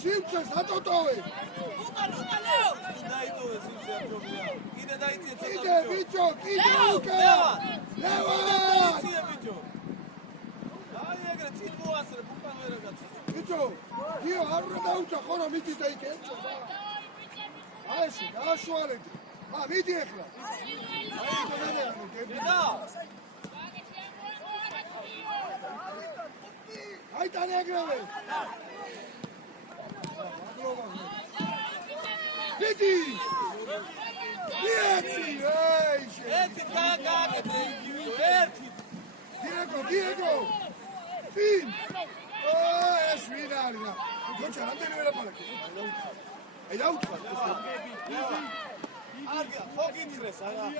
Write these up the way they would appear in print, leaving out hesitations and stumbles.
Simce, zatotoi! Ide, bicho, ide, Luka! Levan! Bicho, Dio, arre dauca, khona miti da ike. Aesi, ashualeti. Miti ekhla. Hai tane agrave. Miti! Diego! Fin! Oh, es final! Non c'è la la palla. E out! Arga, fucking stress, aga.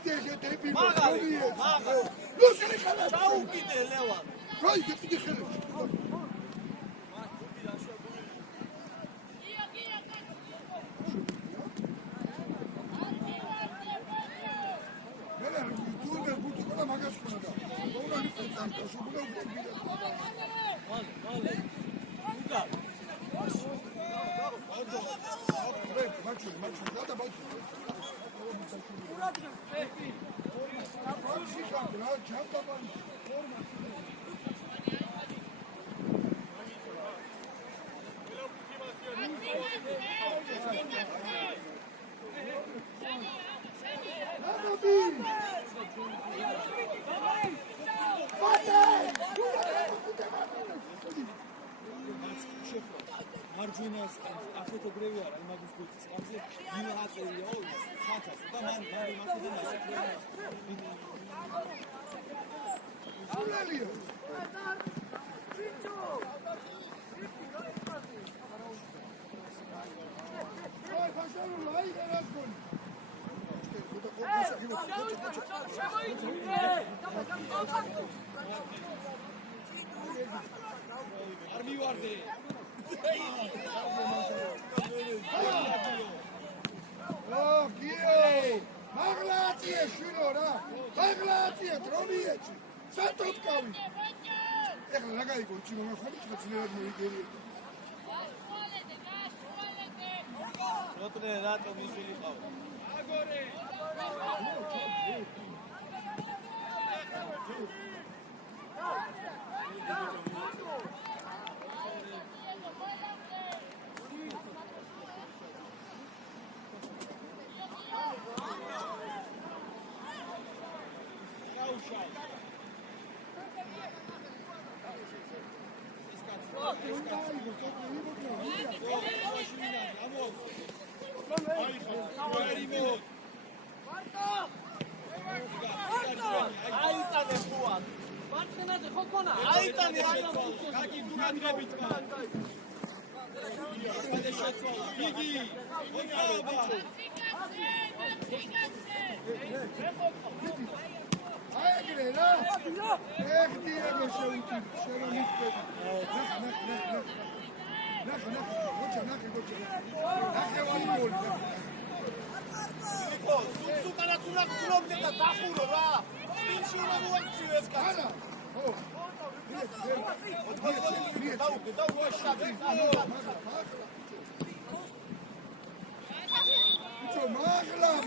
Che te più. Non se ne cala. Ciao, pide Levan. Vai, che ti dice? მარჯვენას ახეთო გრევი არა იმაგის გულწის კაცი ვინ აწერია ის ხათას და მან Aurelio! Vai, facciamolo, vai, Erasmus! Armivardé! Oh, Gio! Maglatie, Shilora! Maglatie, Trovieci! Satotkavi! Ეხლა რა გაიგო, ჩინო ხომ ცდილობ მოიგერიო. როტრე რატომ ისული ყავ? აგორე!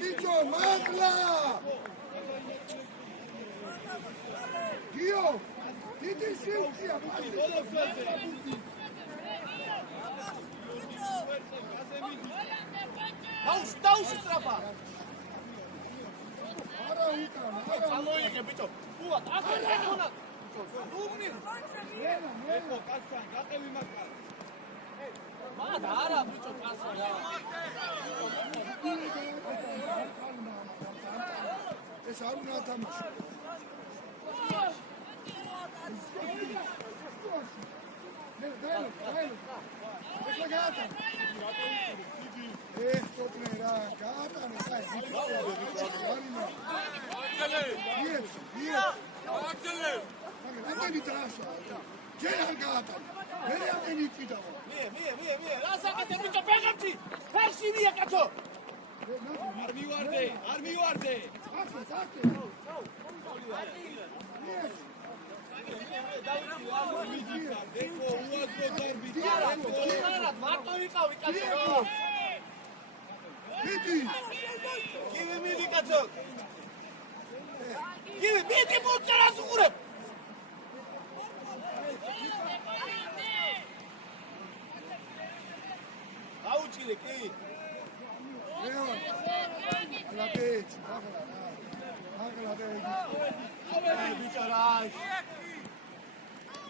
Bicho, magla! Gio! Dite Silvia, Daus strapa! Ara Ucrana! Წამოიღე ბიჭო. უა, ახლა ეხონა. უბნი. ეხო კაცთან გაყევი მაგარ. მაგ არა ბიჭო, კაცო რა. ეს არ უნდა თამაშო. ეხლა გაატან. ეს თოპლერა, გაატანე, აი. Აკელე. აკელი ტრაშა. ჯერ გაატან. მე აკელი წიდაო. მie. რა საკეთე ბიჭო, ფეხებში. ფეხში მია კაცო. არ მივარდე, არ მივარდე. ახლა სახე. დეკო უაზრო დარბი. მარტო ვიყავი კაცო. მიდი. გივი მიდი კაცო. გივი მიდი მოწერას უყურებ. აუჭირე კი. ლევან. ლაბეც, ახლა რა. ახლა ბეგი. ბიჭო რა.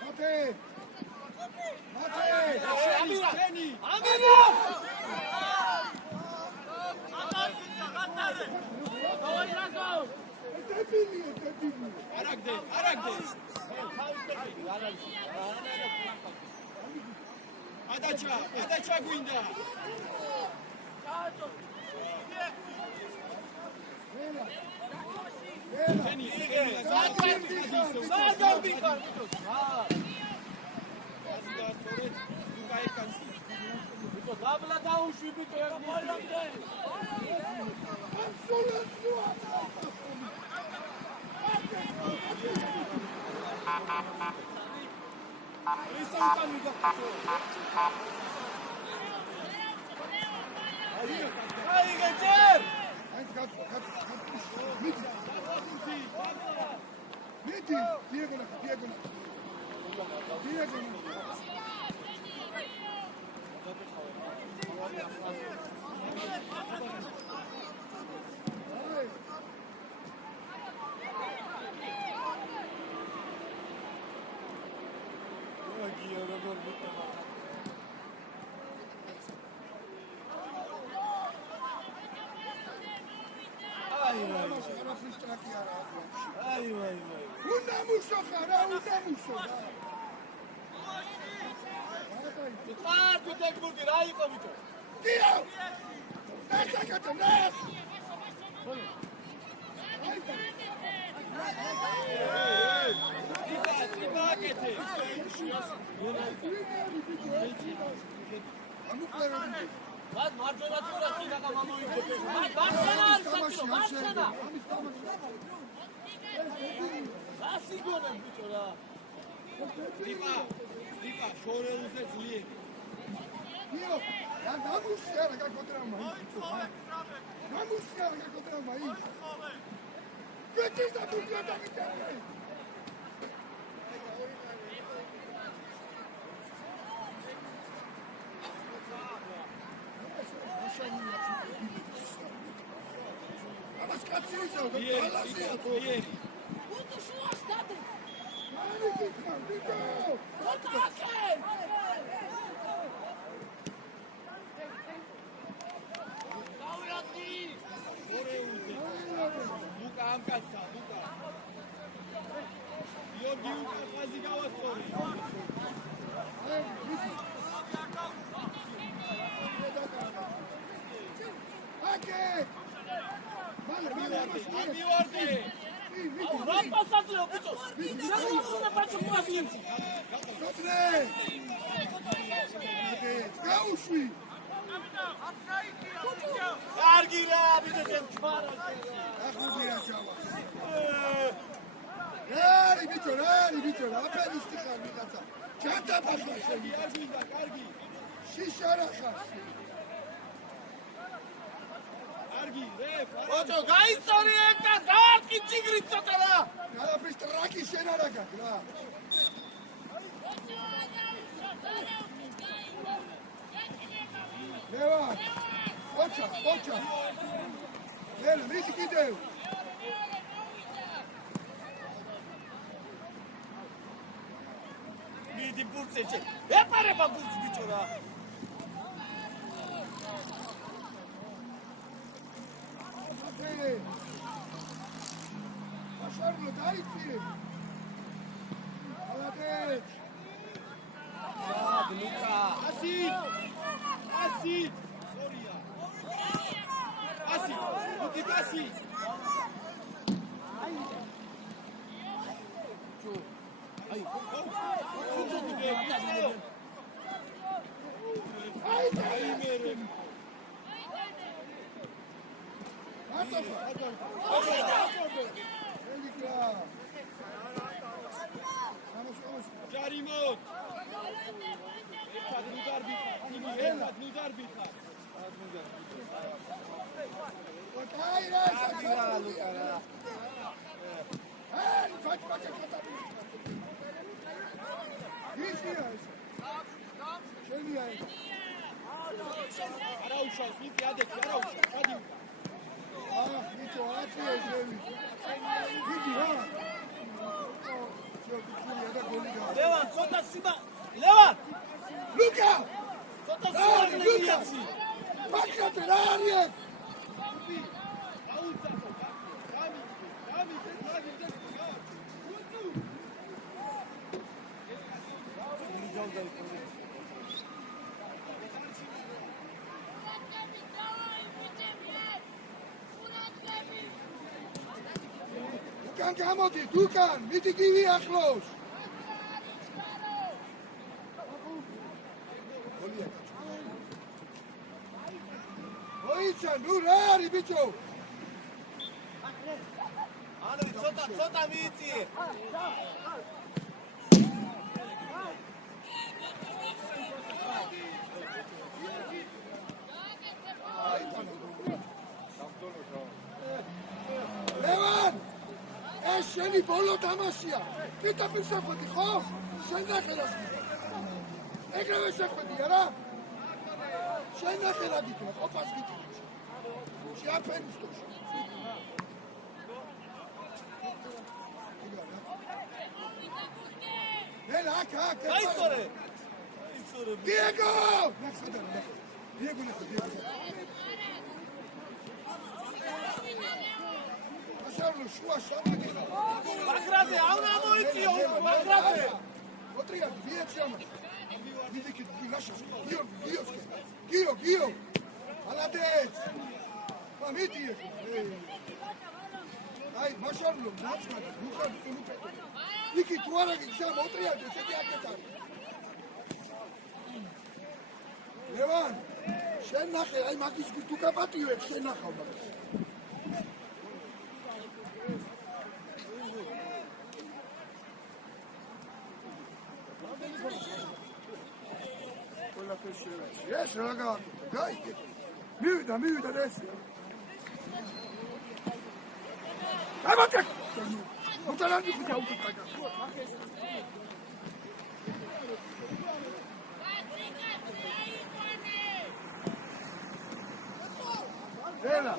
მათე. ამირა. არაგდე. ადაჩა გვინდა. დაბლა დაუშვი ბიჭო ერთ მოილამდე. აი გეჯერ. მიდი, დიეგონა. თუ ტექნიკი რა იყო ბიჭო? დიო! ნახე, ნახ! აკეთე. მათ მარჯვენა წურა კი და მომოიგო. მათ მარჯვენა არსაკილო, მარჯვენა. ასი გონე ბიჭო რა. დიპა, შორეულზე ძლიერი. დიო, რა გამუსია რა გაკოტრამა ის. გამუსია რა გაკოტრამა ის. გეტისა ბიჭო დაგიჭერე. ამას კაცი ისო, გალასია ძლიერი. Ούτε σου αστάτε! მარი გიქნა, ბიჭო! Οτάκε! გაურატი! შორეულზე. ლუკა ამკაცსა, ლუკა. გიორგი უკაფაზი გავასწორი. აკე! მალე, არ მივარდე. რა პასაძეო ბიჭო? რა პასო მოასიენცი? გოტრე! გაუშვი! კარგი რა ბიჭო ჩემ ჩვარა. ახუდია ჩავა. რარი ბიჭო, აფერისტი ხარ ვიღაცა. ჩატაპახა შენი. კარგი. შიშარა ხარ. კარგი, რეფ. ოჯო გაიწორი ეკა დაარტყი ჭიგრით ცოტა რა. არაფრის ტრაკი შენ არ აგად რა. ლევან, ოჩა. ელო, მიდი კიდევ. მიდი ბურცეჭე. ეპარება ბურც ბიჭო რა. აშარლო დაიწიე. ალადეთ. ლუკა. ასი. სორია. ასი. უტიკასი. ჯარიმოთ ერთად ნუ დარბიხარ ერთად ნუ დარბიხარ არა უშავს მიწი ადექი არა უშავს გადი ლევან ცოტა სიბა ლევან ლუკა ცოტა სიბა ბაქრატე რა არის უკან გამოდი უკან მიდი გივი ახლოს ოიცა ნუ რა არის ბიჭო ანუ ცოტა მიიწიე ლევან ეს შენი ბოლო თამაშია პირდაპირ შეხვედი ხო შენ ნახელას ეგრევე შეხვედი არა შენ ნახელად იქნა ყოფას გიტყვი შეაფენის თოში ელა აქ გაიწორე დიეგო ნახე დიეგო შუა შაბაგელა ბაქრაზე აუნა მოიწიო ბაქრაზე ოტრია ვიეციანა მიდიქი ნაშა გიო ალადეც მიდი აი მაშარლო ნაცმად მუხად კულუპეტო იქი თუ არა გიგზავ ოტრია ცეთი აკეთარი ლევან შენ ნახე აი მაგის თუ გაპატიო შენ ნახავ მაგას ეს რა გააკეთა გაიგე მივიდა ეს ამათე მოტალანდი გაუკეთდა ელა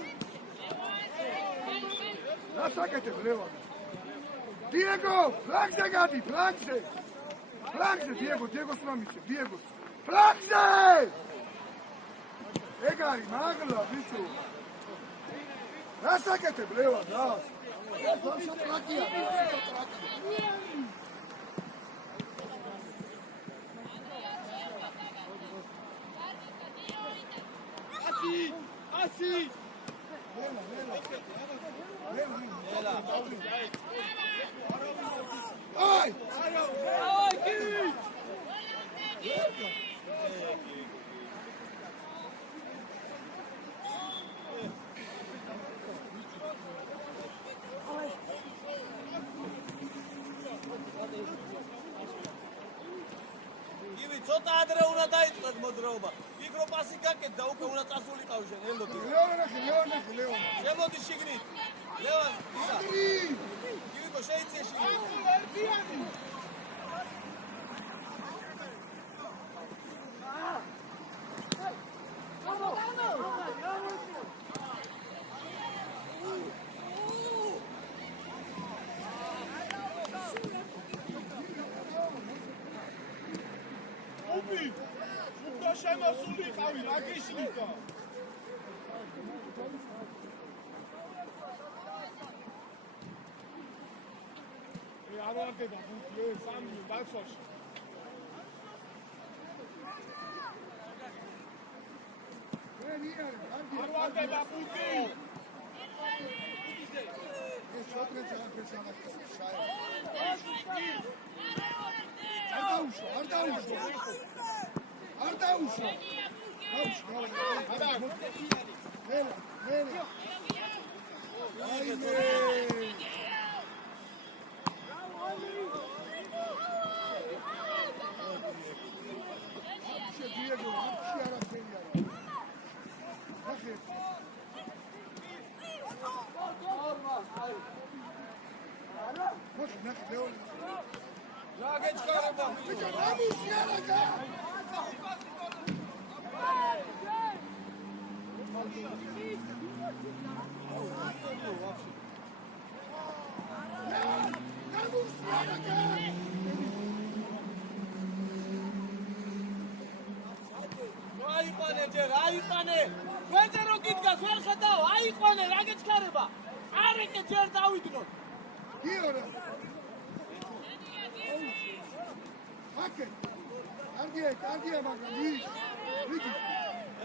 რასაკეთე ლევან დიეგო ფლანგზე გადი ფლანგზე დიეგოს მამიცე დიეგოს ფლანგზე ეგ არის მაგლა ბიჭო რასაკეთებ ლევან რას ეს ბავშვი ტრაკია ასი აი ცოტა ადრე უნდა დაიწყოს მოძრაობა. მიკროპასი გაკეთდა, უკვე უნდა წასულიყავ შენ ელოდი. ლევან. შემოდი შიგნით. ლევან, ისა. გივიკო შეიწიე შიგნით. შემოსული ყავი რა გიშლიკა არ ვარდება ბუთი სამი ბაცოში არ ვარდება ბუთი ეს შოტრეც არ დაუშვა. მოდი ნახე ლეონი რა გეჩქარება ბიჭო რამუსია რა აიყვანე ჯერ, აიყვანე. ვეზე რო გიდგას, ვერ ხედავ, აიყვანე, რა გეჩქარება? არეკე ჯერ დავიდნოთ. გიორა აკე კარგია მაგრამ ვიგი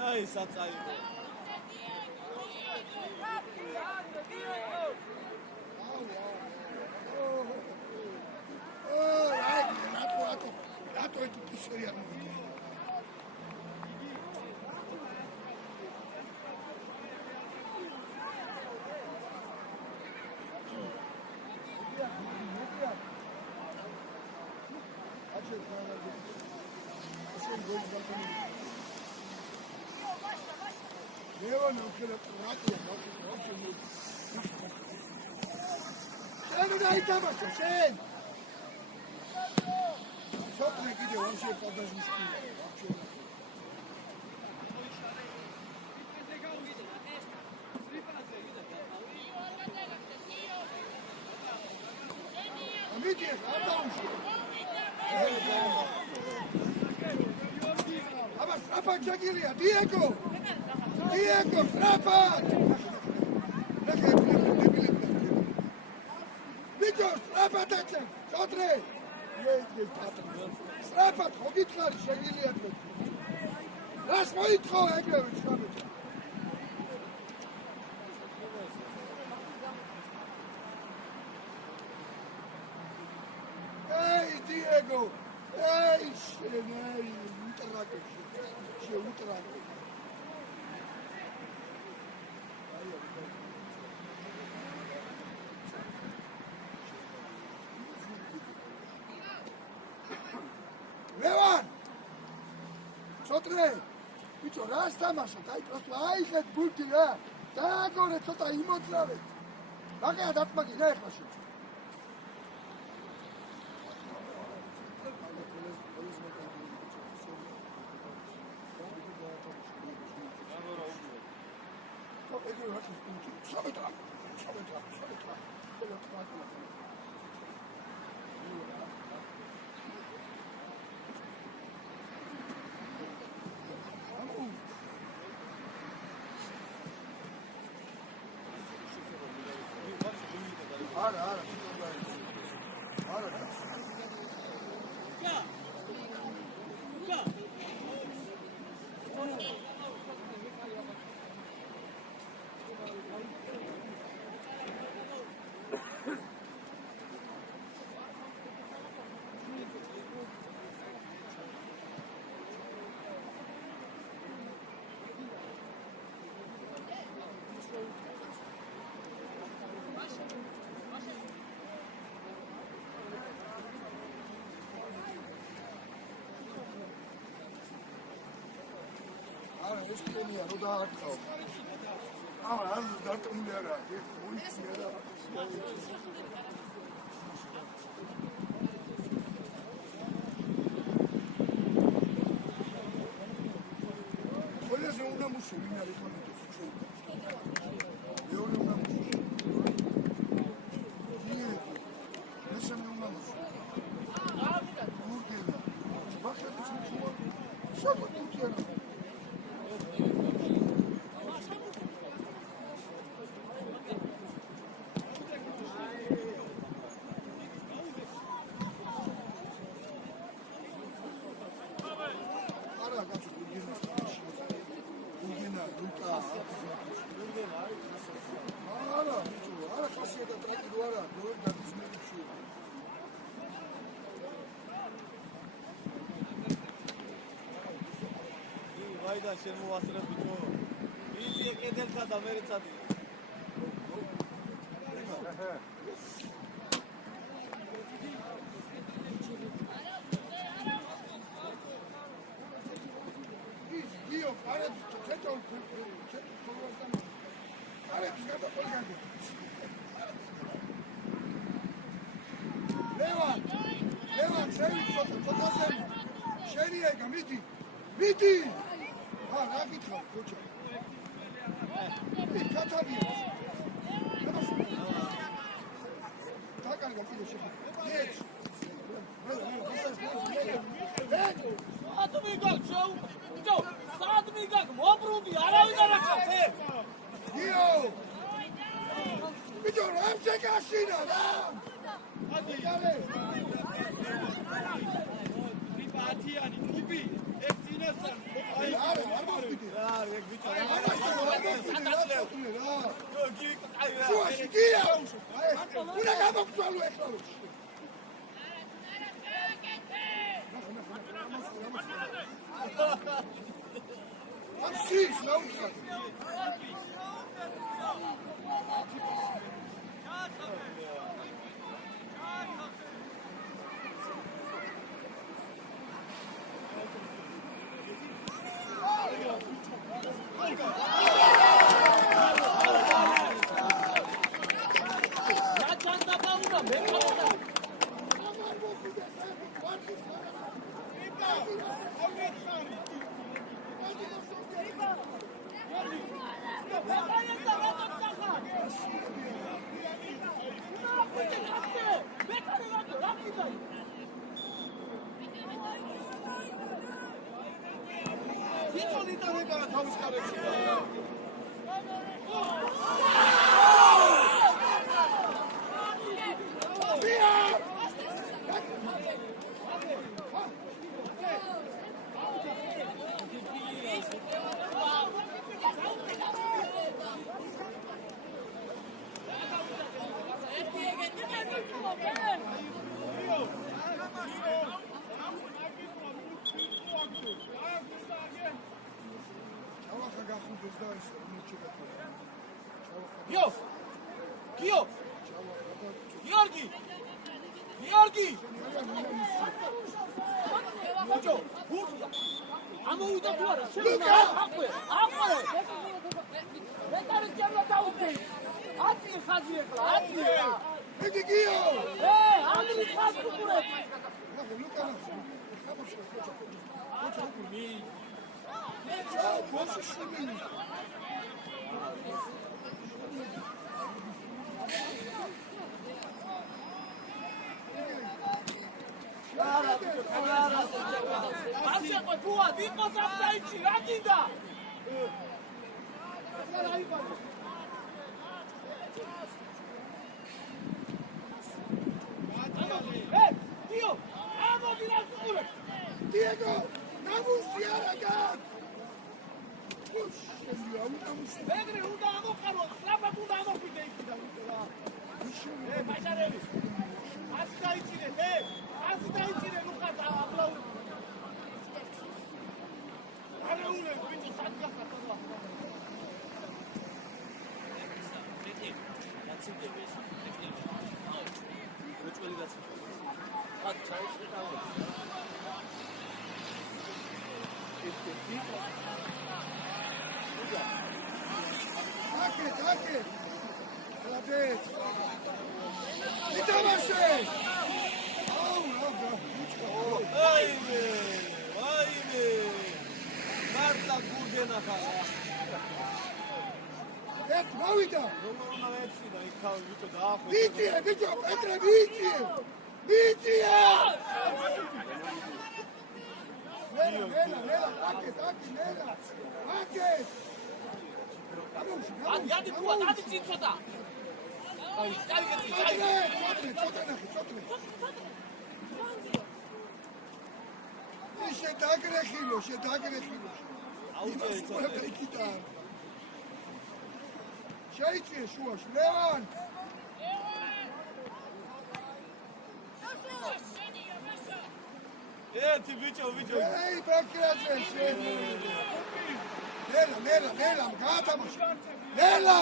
აი საწაიღო რატო ეს ისერია Leon, okay, that's right. Schön, da ist aber schön. Çok ne gidiyor, on şey kadar Amitiye, adam Aber Strapat çekiliyor, Diego, Strapat! Bicho, Strapat açın, Chodre! Strapat, hogitlar, çekiliyor. Ras moitko, egrevi, Strapat. Hey, Diego! Hey, utrako. Levan! Chodre! Bicho, raz tamašo, kaj prosto, ajhet bulti, ja! Dagore, co ta imoclave! Dakle, ja datmagi, ne hlašu. Ara. ესტენია რო დაარტყავ. არ დარტყმული არა, მოიწია რა. ყველაზე უნდა მუსული მე არის მომენტი ჩვენ. მეორე უნდა მუსული. მესამე უნდა მუსული. მურდენა. ბახეთის მუსული. საკუთი არა. და შემოასწრებ ბიჭო. ვიზი კედელსა და მე რეცადი. Io fare tutto, c'è un po' di მიდი. მიდი. რა გითხრა, კოჩა? კატანია. დაკარგა კიდე შეხედა. ეც. საათი მიგაგ შოუ. ბიჭო, საათი მიგაგ მობრუნდი, არავინ არ ახავს ე. იო. ბიჭო, რამ შეგაშინა რა? ადიგალე. ათიანი კუბი ეს წინასწარ აი არ მოვიდე რა ეგ ბიჭო რა შუაში გია უნდა გამოგწვალო ეხლა ამსის რა უთხარ შეიწიე შუაში ლევან ერთი ბიჭო ეი ბაკრაძე ნელა გაათამაშე ნელა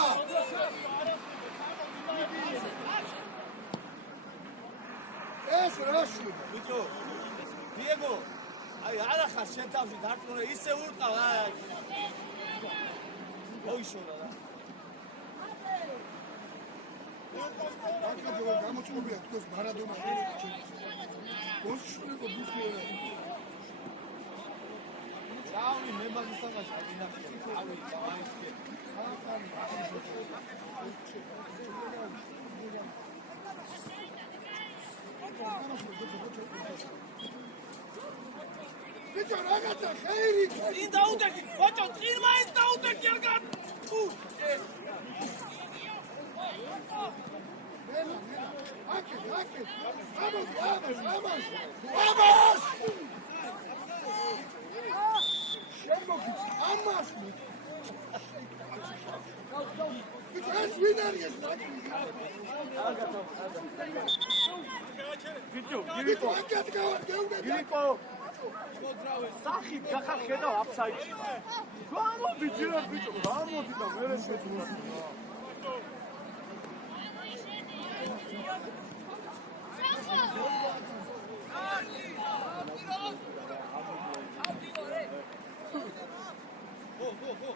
ეს რაში ბიჭო დიეგო აი არა ხარ შენ თავში დარტყმე ისე ურყავ აი ოიშორა რა აკადემია გამოწვევია თქოს მარადონა გოსშულიკო ბუსკერა Rauni members თამაში დინახი. ავი, დაიწყე. ბიჭო რაღაცა ხეირი წინ დაუდექი ბოჭო წინ მაინც დაუდექი არ გან თუ აკე ამას ეს ვინ არის ბიჭო გირიკო გირიკო სახით გახარხედავ აფსაიდში გამოდი ჯერ ბიჭო გამოდი და მერე შეძუნა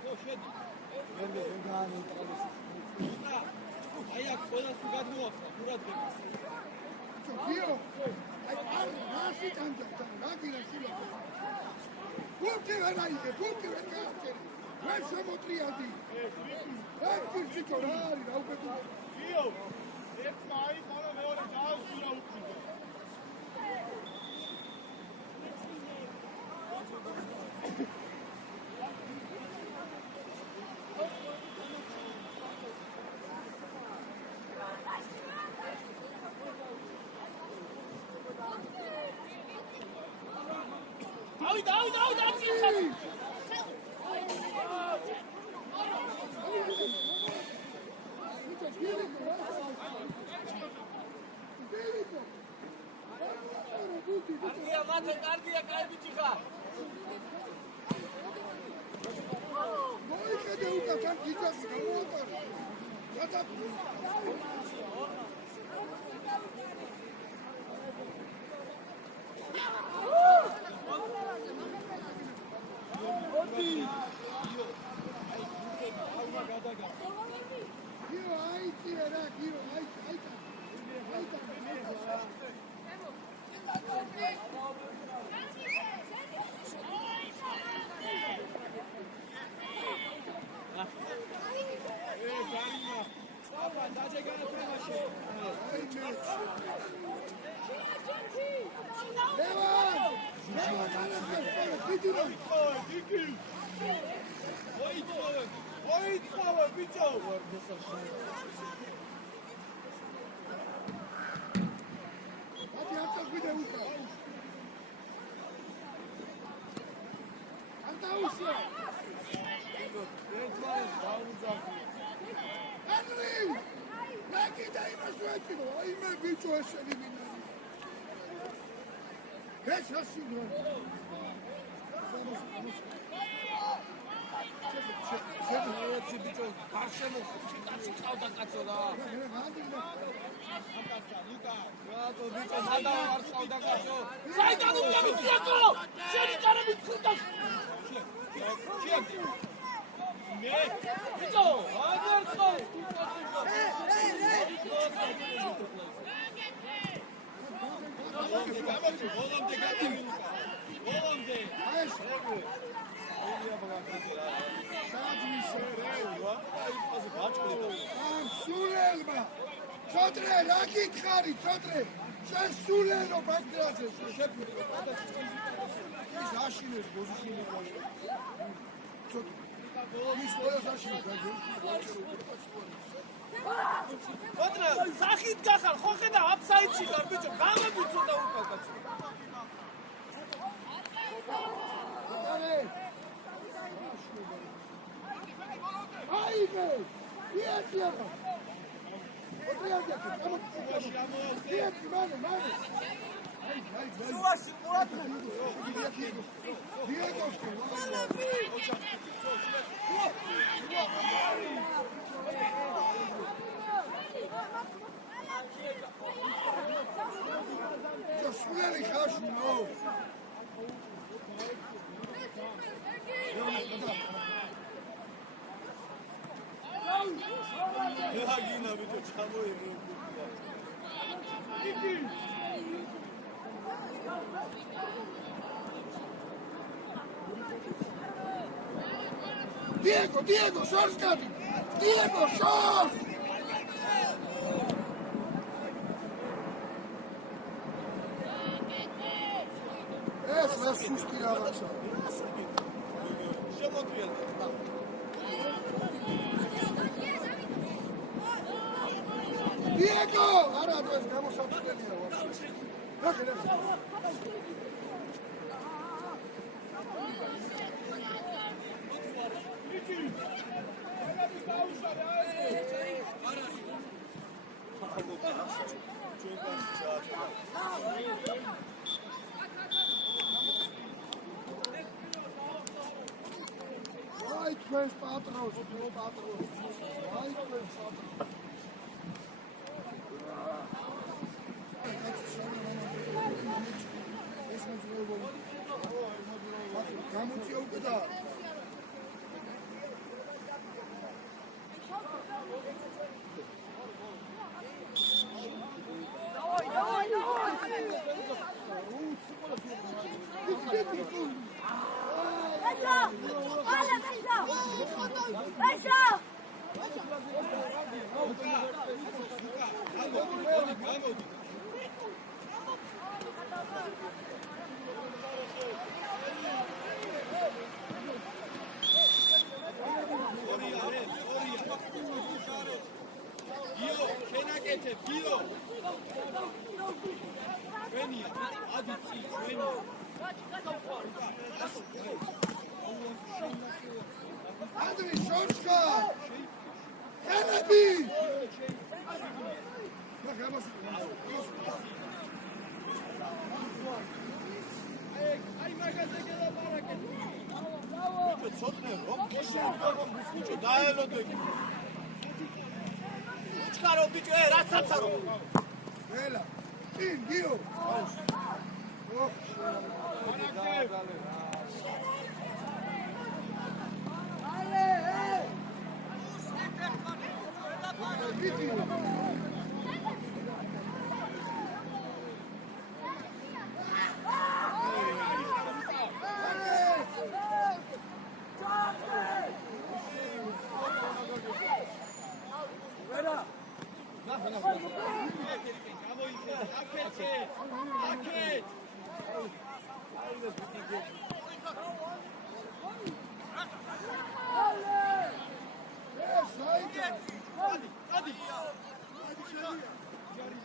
ხო შედი აი აქ ყველას თუ გადმოახდა ყურადღებას გიო აი რასი კანჯა რაგირა შილა ბუკი ვერ აიღე ბუკი ვერ გააჩერე ვერ შემოტრიალდი ეს ბიჭო რა არის რა უკვე გიო ერთ მაი ხოლმე მეორე დაასურა უკიდე დავი დაწიხე კარგია მათე კარგია კაი ბიჭი ხარ მოიხედე უკან გიძახი გამოუტარე სადა Giro, ai tirerà, Giro, ai. Ცოტრე, რა გითხარი, ცოტრე? შენ სულელო ბაგრაზე შეფიქრე. ის აშინეს პოზიციური ყოლი. ცოტრე. ის ყველას აშინეს, ოტრე, სახით გახარ, ხო ხედავ აფსაიდში ხარ, ბიჭო, გამოდი ცოტა უკან კაცო. აიგე! იაცია! სუაში ყურადღება სულელი ხაში ნო Gina bitte çamoyu. Diego, shorts gadi. Diego, shorts. ეს რა სუსტი რაღაცა. შემოგვიელდა. Diego, არა ეს გამოსაწყენია ვაფშე. რა Ai, twins patrons, no patrons. Ai, twins patrons. გამოწიო უკვე და Andrei Shorska! Hanabi! Ai magazine que dá para aqui. ცოტნე რომ გიშევდო ბიჭო დაელოდე უჩქარო ბიჭო რაც აცარო Ela, წინ გიო.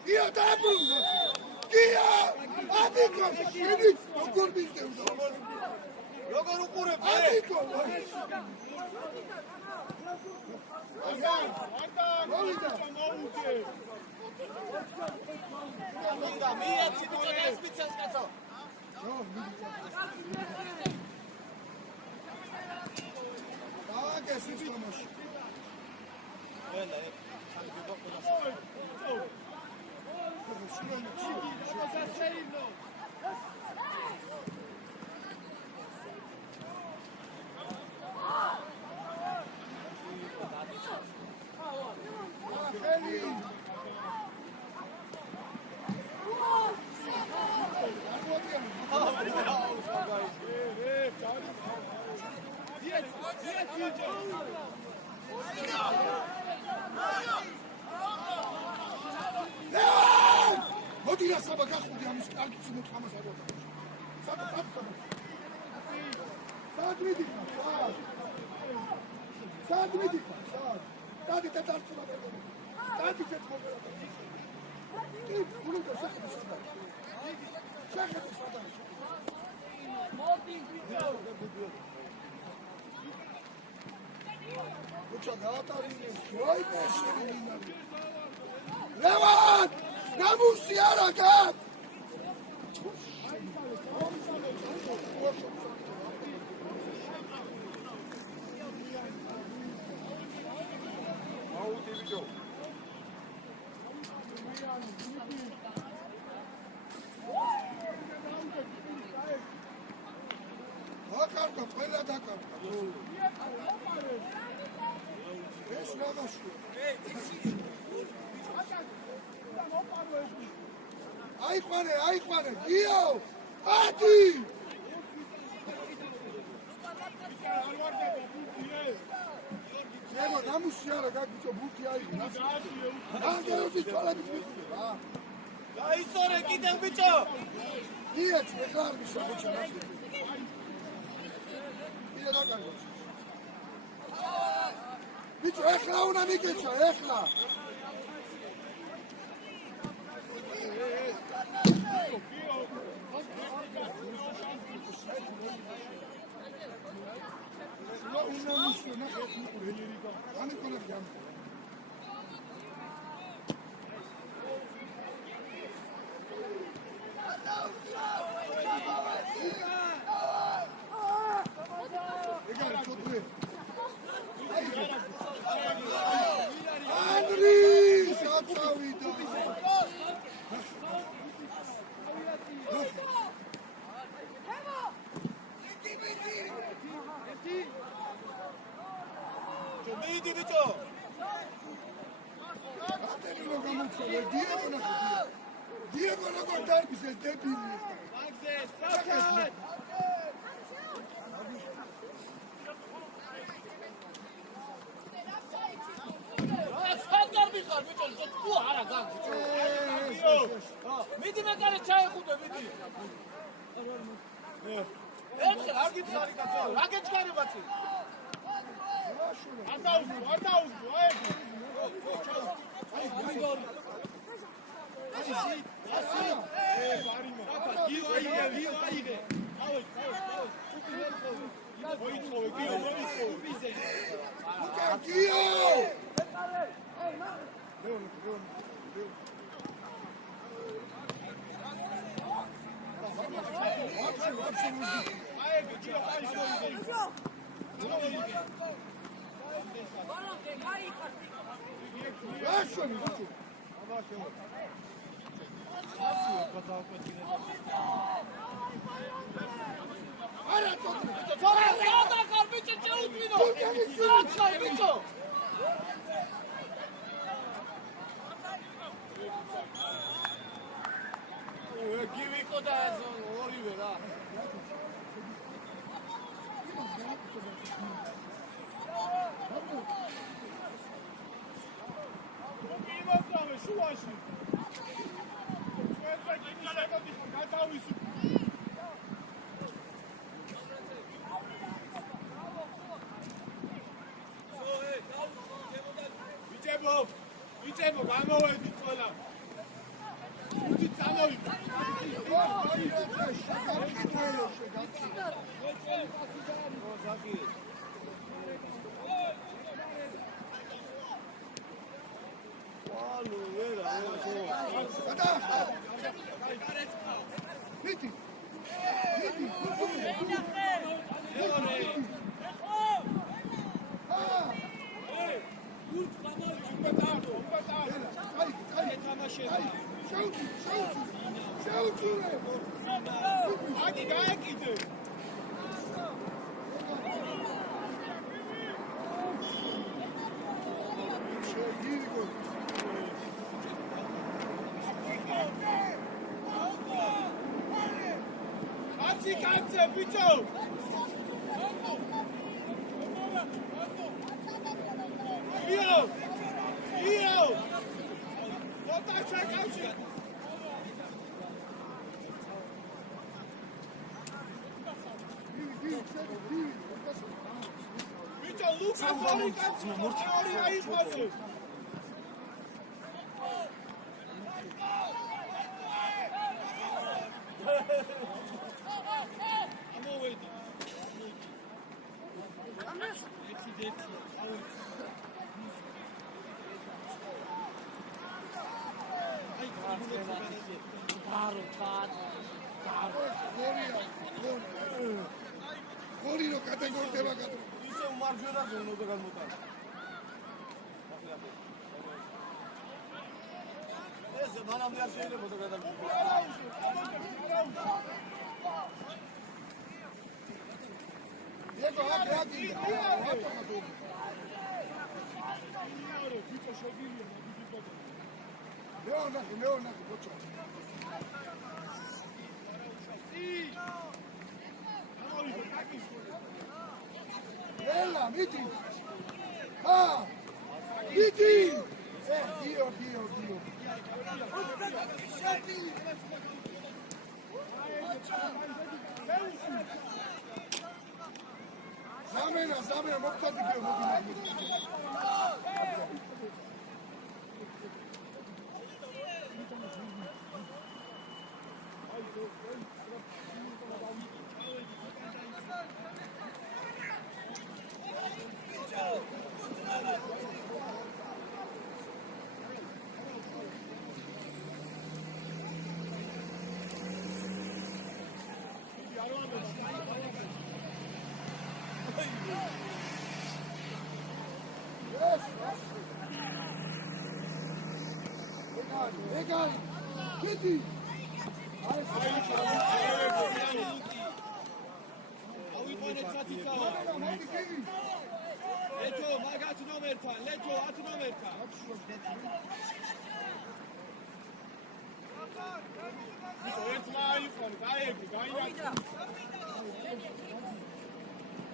Io tabu! Io! Adiko! Shini! Ogor mizdevda! როგორ უყურებ Adiko! მოვიდა მიეცი ბიჭო ეს მიცეს კაცო დააგეს ის თამაში ყველა მოდი რა საბა გახუდი ამის კარგი ცნოთ ამას არ ვარ. სად მიდიხარ? სად მიდიხარ? დადი დაწარწულა მეგობრებო. დადი შეწყობერა. კი, გულო შეხედე სადა. შეხედე სადა. მოდი ვიდეო. უჩა გაატარინე, ვაი პესინა. ლევან! ნამუსი არა გაკ! აუდი ვიდეო. დაკარგა, ყველა დაკარგა. ეს რაღაცა. აიყვანე, გიო! ათი! ეხლა გამოსი არა გაგიჭო ბურთი აიღე ანგელოზის თვალებით მიხდება გაისორე კიდევ ბიჭო დიეც ეხლა არ მისვა ბიჭო ია დაკარგო ბიჭო ეხლა უნდა მიგეჩო ეხლა უნდა მისვა ნახეანი კონები ამ მიდი ბიჭო ატენილო გამოწვე დიეგო როგორ დარბის ეს დებილი მაგზე სწრაფად ხარ ბიჭო თუ არა გაგიჭო მიდი მეკარე ჩაეხუტე მიდი ეხლა არ გითხარი კაცო რა გეჩქარება წინ ატაუზო გივიკო და ორივე რა იმოწავე შუაში ჩვენზე კიდევ გადავისვი ვიჭებო გამოვედით ყველა უთი წამოვიდეთ აგი გაეკიდე კაცი ბიჭო იო მოთა ჩაკავში ბიჭო ლუკას ორი კაცი ორი აიყვანო ორი კატეგორია გაკეთე ისე უმარჯვენა ზონოდა გამოტანა ეს მანამდე არ შეიძლება გადავიდე ეკო აკრატი ბიჭო შეგიძლია მეონახი ბოჭო ელა მიდი დიდი დიო ზამენა მოწოდი მოდი Egari, Kitty. Leto, magatu nomertan, Leto, atu nomertan. ერთ მაიყონ, გაიგე, გაიგე.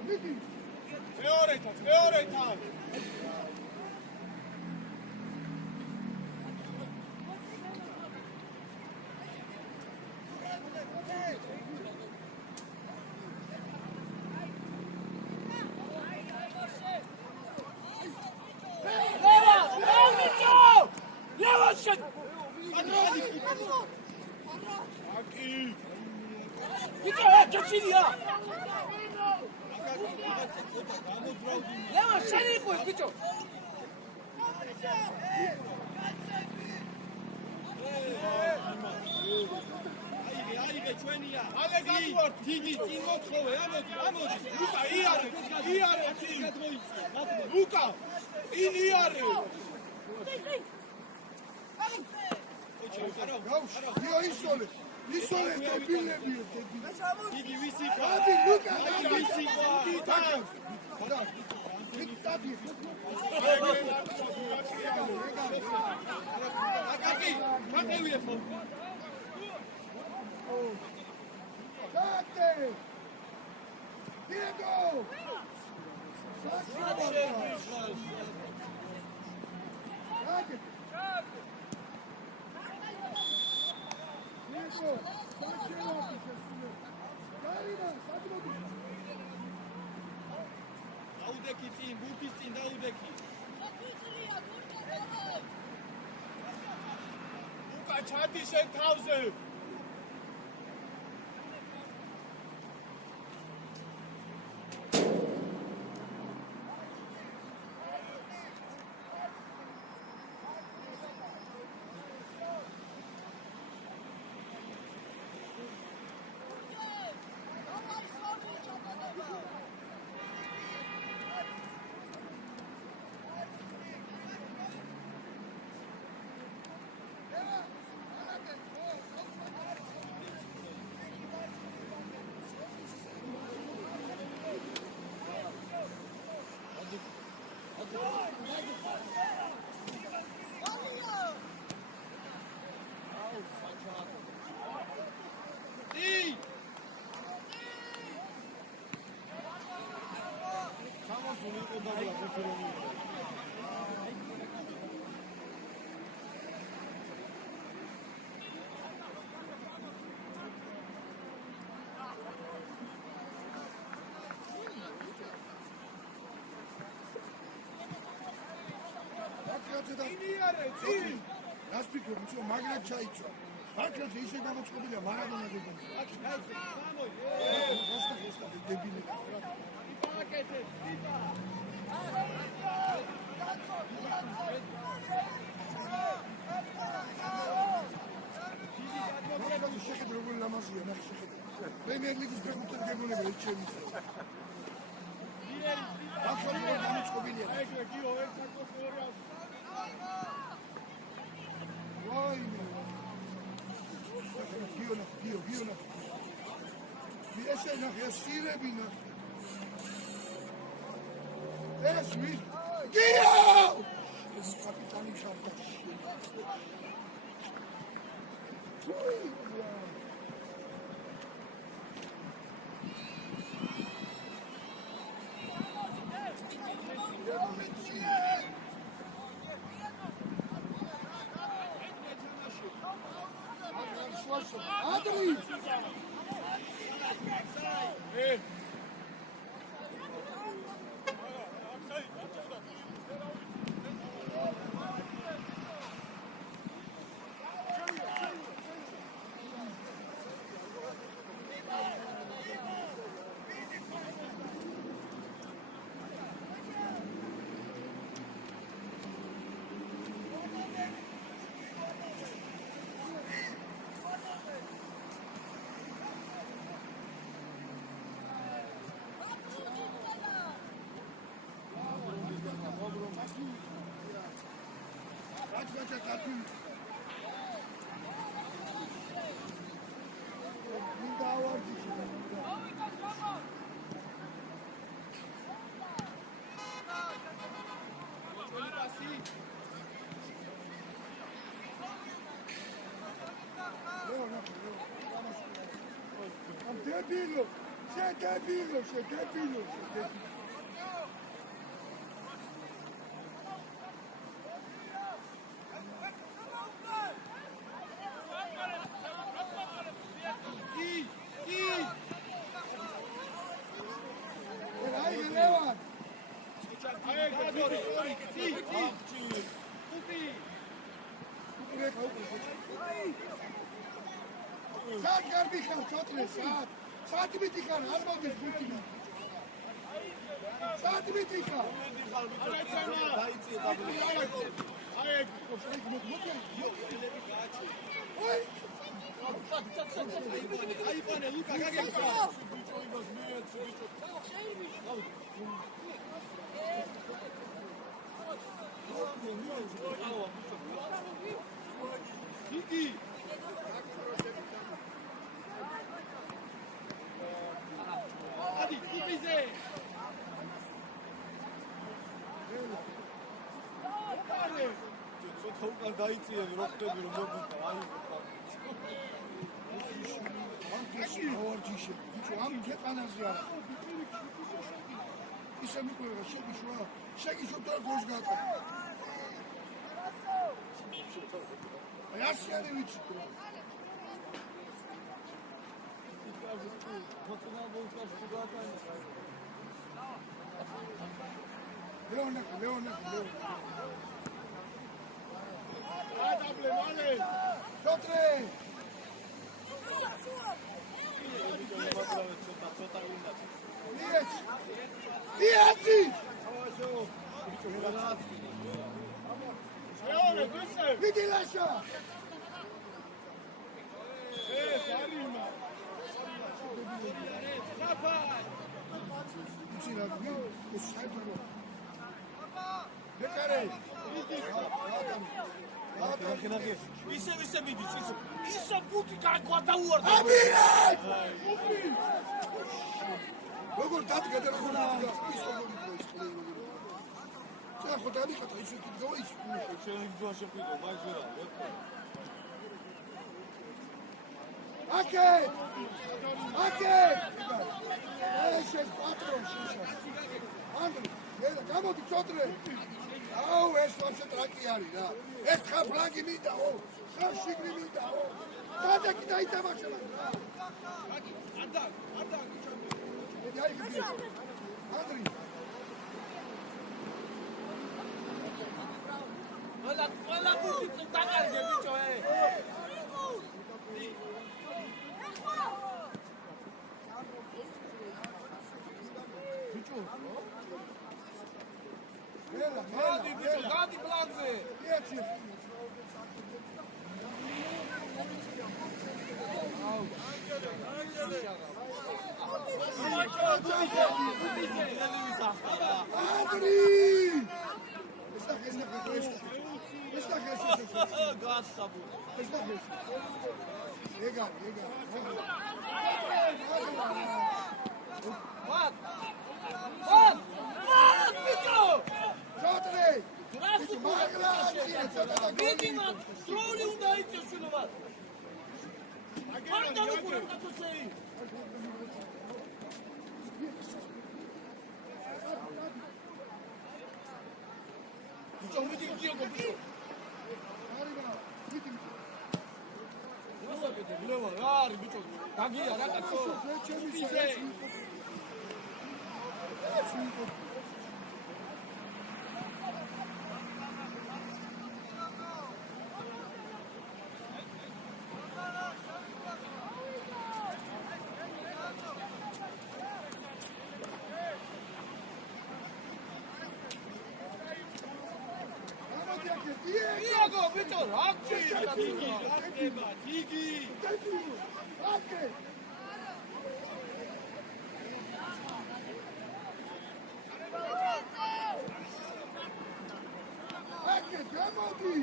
Kitty. მეორეთან. აიღე ჩვენია. დიდი წინ მოთხოვე, ამოდი. ლუკა იარე. ლუკა იარე. Io isole debilebio. დიდი ვისი Gadi, Luca, ვისი აკაკი მატევია ხო Date! Diego! დაუდექი წინ, ბურთის წინ დაუდექი. ლუკა ჩადი შენ თავზე. Las piccolo, insomma, magna c'haicio. Anche se sei da mozzicopiglia, Maradona che con. Questa è debile. Guarda che sceglie quello con la masia, no? Premier League spremuto che non è vero, c'è un Lascia di da mozzicopiglia. Vai, Dio. Mi essere una riassire bina. Sui. Dio! Capitani Sciarta. Debilo, sei debilo, sei debilo. Saat garbi khar, chotre saat. Saat biti khar, har modes biti na. Saat biti khar. უკან დაიწიენ რო ხდები რომ მოგიტა აი ამ ფიში ორჯიში ბიჭო ამ გეტანაზე არა ისე მიყურება შეგიშვა და გოლს გაკა აი ასიანი ვიცი Leona Sotre! Dieci! Vidi lascia! ისე მიდის ისე ფუტი გაიგვა დაუარდა როგორ დადგა და როგორ დადგა ისო მოიწყვი წა ხო დამიხატა ისე თქო ის შენ გძვა შეფიდო მაგ ვერა აკე ეს ეს პატრონ შიშა ანდრე გამოდი წოტრე აუ ეს ვაფშე ტრაკი არის რა ეს ხა ფლანგი მიდაო ხა შიგნი მიდაო დადაკი დაიტამაშება რა ანდა ანდრი ყველა ბურთი დაკარგე ბიჭო Gadi Blanze! Видимо, строили ударите сюда. Как там будет это сей? Что мы делаем, Диего? ბლევა რა არის ბიჭო გაგია რა კაცო ისე იაგო ბიჭო რა გჭირდა დიდი აკე აკე გამოდი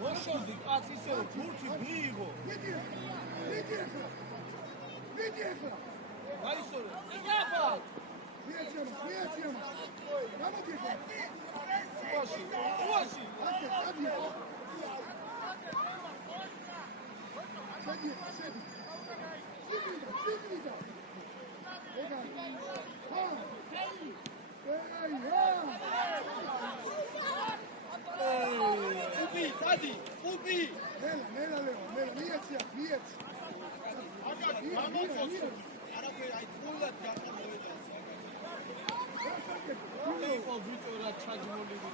მოშორდი კაცი ისე რომ ჯურთი მიიღო მიდი ახლა აისორო იგაბა მიეცემ გამოდი ახლა უაში აკე წადია სიგრიდა ეგა უბი წადი უბი მელა მიეცია არაფერი აი თულად გაკეთდა იყო ბიჭო რა ჩაჯმული ვიყო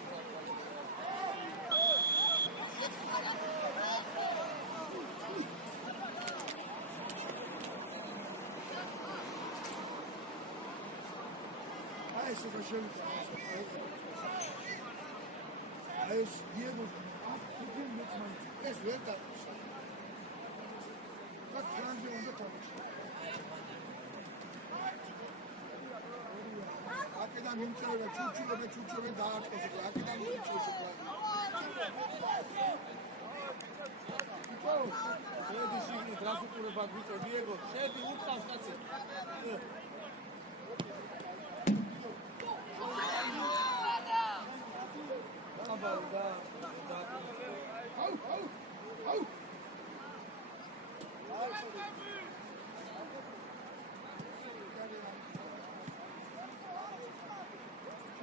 აი ეს დიეგო ეს ვერ დაწესა და ტრანზი უნდა თამაში აკედან მიმწერება ჩუჩურები დააწყოს აკედან მიმწერება შედი შიგნით რას უყურება ბიჭო დიეგო შედი უთხავს კაცი აუ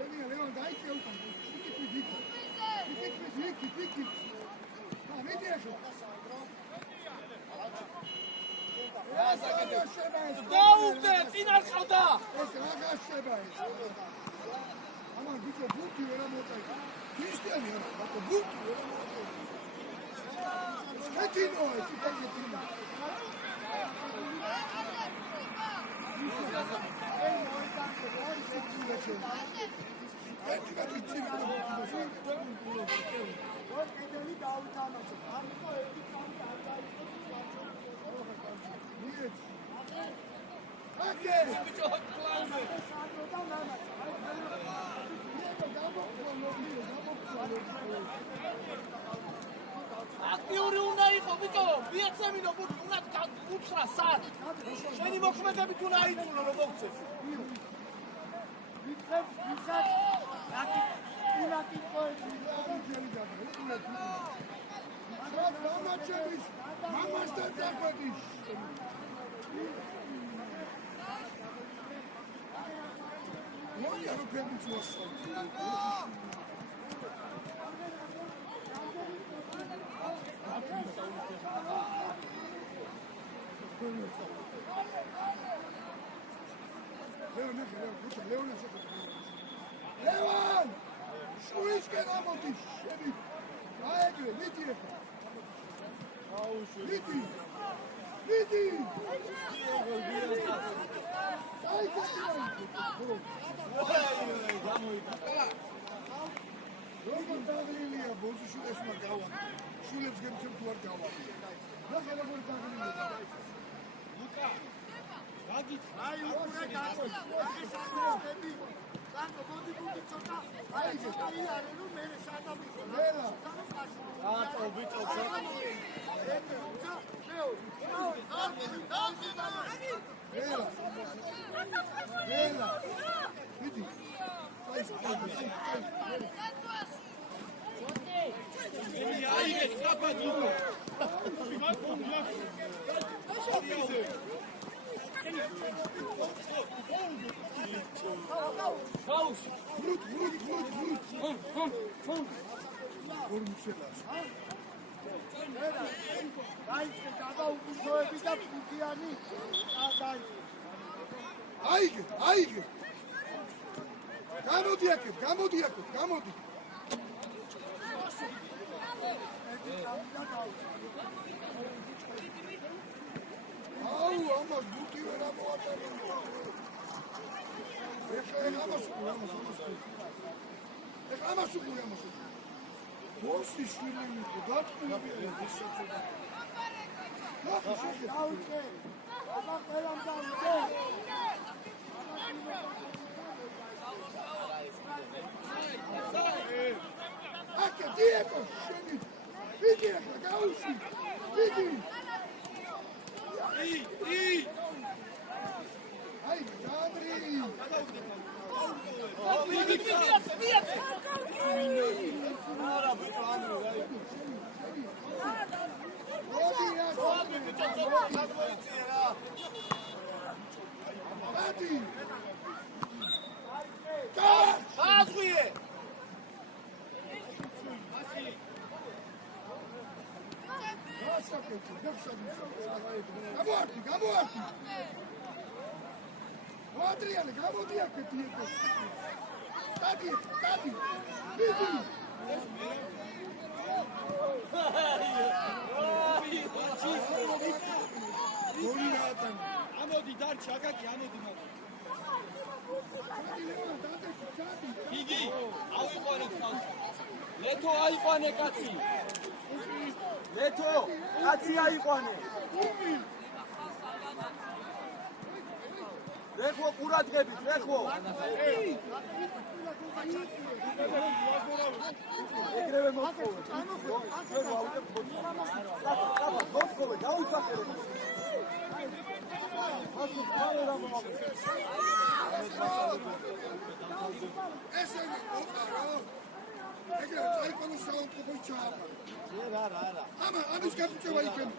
შენია ლეონ დაიწე უკან იქი მიდი ახლა დაუგდე წინარ ხავდა ეს რა გაშება ეს ამან ბიჭო ბურთი ვერ ამოწაი ქრისტიანი არა ბატო ბურთი ვერ ამოწაი შეთინო ეს კეთინო ბიჭო კლაუნე აქტიური უნდა იყო ბიჭო მიეცემინო უნდა უთხრა სად შენი მოქმედებით უნდა აიწურო რომ მოგცეს მამასთან წახვედის What are you going to Leon! Shuis que vamos de Chevy. Aegre, Viti. Viti. Viti. Ai, როგორ დაღლილია ბოზი შულესმა გავა. შულებს გემცემ თუ არ გავა. რა როგორ დაღლილია. ლუკა. გაგით. აი უკრა გაწო. ეს აღწევი. კანო მოდი ბუდი ცოტა. აი აი არა ნუ მე სადამიხო. ველა. ატო ბიჭო ცოტა. ველა. ველა. ვიდი. აი აი ეს საბადო. გაუს. ბრუტ. ორმოცელას. დაიწყე გადაუკუშოები და პუტიანი დაიწყე. აიგე. გამოდი აქეთ. აუ, ამას ბუტი ვერ ამოატანო. ეხლა ამას მოსი შვილი იყო, დატკუებია ესეც. ნახე შეგე. დაუჭე. აბა ყველამ დავიდე. აკე დიეკო შენი. ვიდი ახლა გაუში. ვიდი. აი, გამრი. გამოარდი. Adrian, გამოდი აქეთ იყო. დადი. ვიდი. ამოდი დარჩი, აკაკი, ამოდი მაგ. იგი, ავიყვანე ხალხი. ლეთო აიყვანე კაცი. ლეთო, კაცი აიყვანე. რეხო ყურადღებით, რეხო. ეგრევე მოწყობე. მოწყობე, დაუცახერე. ასე ყველა მომაგე. ესე მოყარო. ეგრევე წაიყვანო საავტობო ჩააბა. არა. ამის გაფუჭება იქნება.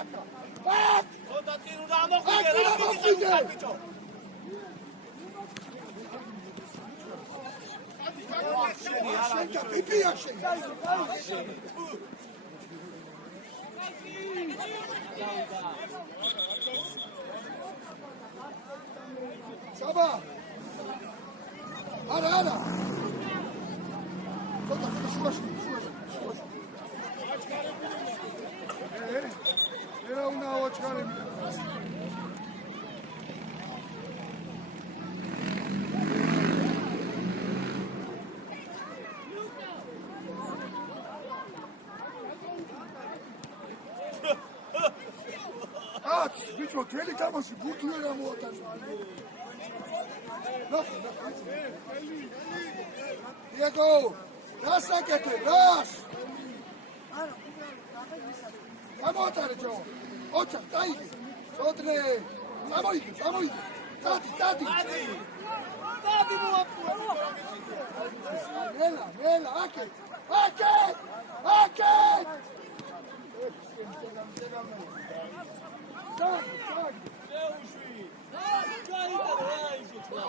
აქა. ბაკ! ცოტა წინ უნდა ამოხვიდე, რა გიგიწევ ბიჭო. შენ და პიპია შენ. საბა. არა. ცოტა შუაში. ერა უნდა აჩქარები. ბიჭო, თელი თამაში გუთი ვერ ამოატანე. ნახე. იაკო, რას აკეთებ, რას? ამოატარე ჯო. ოჩა, წაიგე. სოდრე. წამოიგე. წადი. დადი მოაპყრო. ნელა, აკეთ. შეუშვი. გაიტანე რა ისე თქვა.